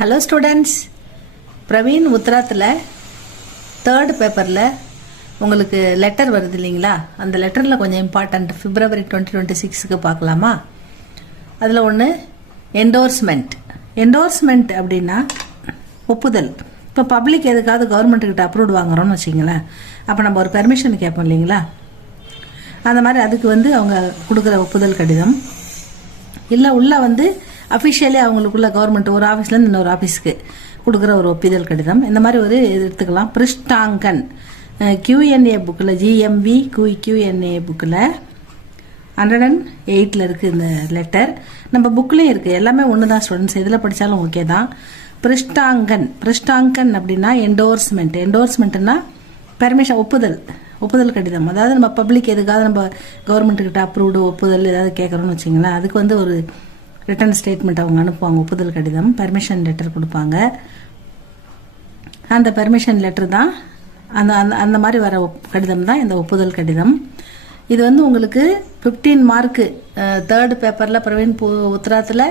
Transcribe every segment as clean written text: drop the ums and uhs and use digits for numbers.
Hello students, Praveen உத்தராத்தில் third பேப்பரில் உங்களுக்கு letter வருது இல்லைங்களா? அந்த லெட்டரில் கொஞ்சம் இம்பார்ட்டண்ட் February 2026க்கு பார்க்கலாமா? அதில் ஒன்று என்டோர்ஸ்மெண்ட் அப்படின்னா ஒப்புதல். இப்போ பப்ளிக் எதுக்காவது கவர்மெண்ட்டுக்கிட்ட அப்ரூவ்ட் வாங்குறோம்னு வச்சிங்களேன், அப்போ நம்ம ஒரு பெர்மிஷன் கேட்போம் இல்லைங்களா? அந்த மாதிரி அதுக்கு அவங்க கொடுக்குற ஒப்புதல் கடிதம். இல்லை உள்ள அஃபிஷியலி அவங்களுக்குள்ள கவர்மெண்ட் ஒரு ஆஃபீஸ்லேருந்து இன்னொரு ஆஃபீஸ்க்கு கொடுக்குற ஒரு ஒப்புதல் கடிதம். இந்த மாதிரி ஒரு எடுத்துக்கலாம். பிரிஷ்டாங்கன் QNA புக்கில் GMV QNA புக்கில் 108 இருக்குது இந்த லெட்டர். நம்ம புக்லேயும் இருக்குது. எல்லாமே ஒன்று தான் ஸ்டூடெண்ட்ஸ், எதில் படித்தாலும் ஓகே தான். பிரிஷ்டாங்கன் அப்படின்னா என்டோர்ஸ்மெண்ட்னா பெர்மிஷன், ஒப்புதல் கடிதம். அதாவது நம்ம பப்ளிக் எதுக்காவது நம்ம கவர்மெண்ட்டுக்கிட்ட அப்ரூவ்டு ஒப்புதல் ஏதாவது கேட்குறோன்னு வச்சிங்களேன், அதுக்கு ஒரு ரிட்டன் ஸ்டேட்மெண்ட் அவங்க அனுப்புவாங்க, ஒப்புதல் கடிதம், பெர்மிஷன் லெட்டர் கொடுப்பாங்க. அந்த பெர்மிஷன் லெட்டர் தான் அந்த அந்த மாதிரி வர கடிதம் தான் இந்த ஒப்புதல் கடிதம். இது உங்களுக்கு 15 மார்க்கு தேர்டு பேப்பரில் பிரவீன் உத்தராத்தில்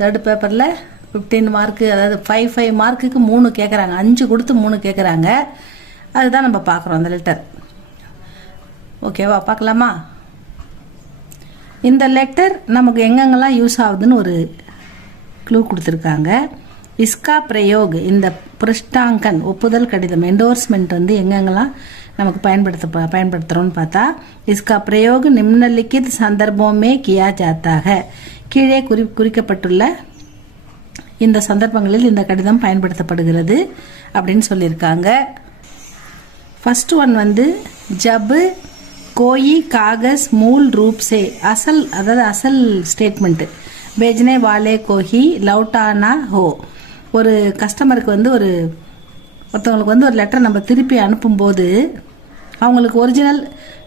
தேர்டு பேப்பரில் 15 மார்க்கு, அதாவது 5 மார்க்குக்கு 3 கேட்குறாங்க, 5 கொடுத்து 3 கேட்குறாங்க. அதுதான் நம்ம பார்க்குறோம் அந்த லெட்டர். ஓகேவா, பார்க்கலாமா? இந்த லெட்டர் நமக்கு எங்கெங்கெல்லாம் யூஸ் ஆகுதுன்னு ஒரு க்ளூ கொடுத்துருக்காங்க. இஸ்கா பிரயோக், இந்த பிரிஷ்டாங்கன் ஒப்புதல் கடிதம் என்டோர்ஸ்மெண்ட் எங்கெங்கெல்லாம் நமக்கு பயன்படுத்துகிறோன்னு பார்த்தா, இஸ்கா பிரயோக் நிம்னலிக்கித் சந்தர்ப்பமே கியா ஜாத்தாக, கீழே குறிக்கப்பட்டுள்ள இந்த சந்தர்ப்பங்களில் இந்த கடிதம் பயன்படுத்தப்படுகிறது அப்படின்னு சொல்லியிருக்காங்க. ஃபர்ஸ்ட் ஒன் ஜப் கோயி காகஸ் மூல் ரூப் சே அசல் ஸ்டேட்மெண்ட் பேஜ்னே வாலே கோஹி லவுட்டானா ஹோ. ஒரு கஸ்டமருக்கு ஒருத்தவங்களுக்கு ஒரு லெட்டர் நம்ம திருப்பி அனுப்பும்போது அவங்களுக்கு ஒரிஜினல்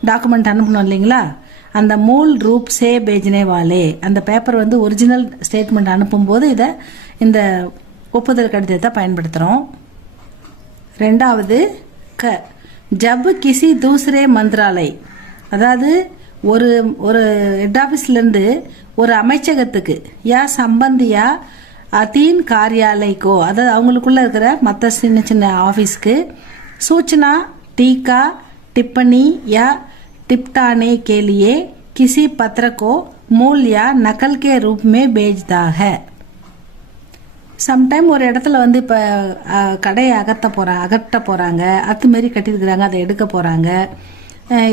டாக்குமெண்ட் அனுப்பணும் இல்லைங்களா? அந்த மூல் ரூப் சே பேஜ்னே வாலே, அந்த பேப்பர் ஒரிஜினல் ஸ்டேட்மெண்ட் அனுப்பும்போது இந்த ஒப்புதல் கடிதத்தை பயன்படுத்துகிறோம். ரெண்டாவது ஜப் கிசி தூசரே மந்திராலய், அதாவது ஒரு ஹெட் ஆஃபீஸ்லேருந்து ஒரு அமைச்சகத்துக்கு யா சம்பந்தியா அதீன் காரியாலய்க்கோ, அதாவது அவங்களுக்குள்ள இருக்கிற மற்ற சின்ன ஆஃபீஸ்க்கு सूचना टीका टिप्पणी या टिप्टाने के लिए किसी पत्र को मूल या नकल के रूप में भेजता है. சம்டைம் ஒரு இடத்துல இப்போ கடையை அகற்ற போகிறாங்க, அத்துமாரி கட்டியிருக்கிறாங்க, அதை எடுக்க போகிறாங்க,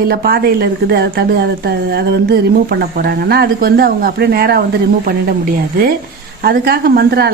இல்லை பாதையில் இருக்குது அதை ரிமூவ் பண்ண போகிறாங்கன்னா அதுக்கு அவங்க அப்படியே நேராக ரிமூவ் பண்ணிட முடியாது. அதுக்காக மந்திராலயம்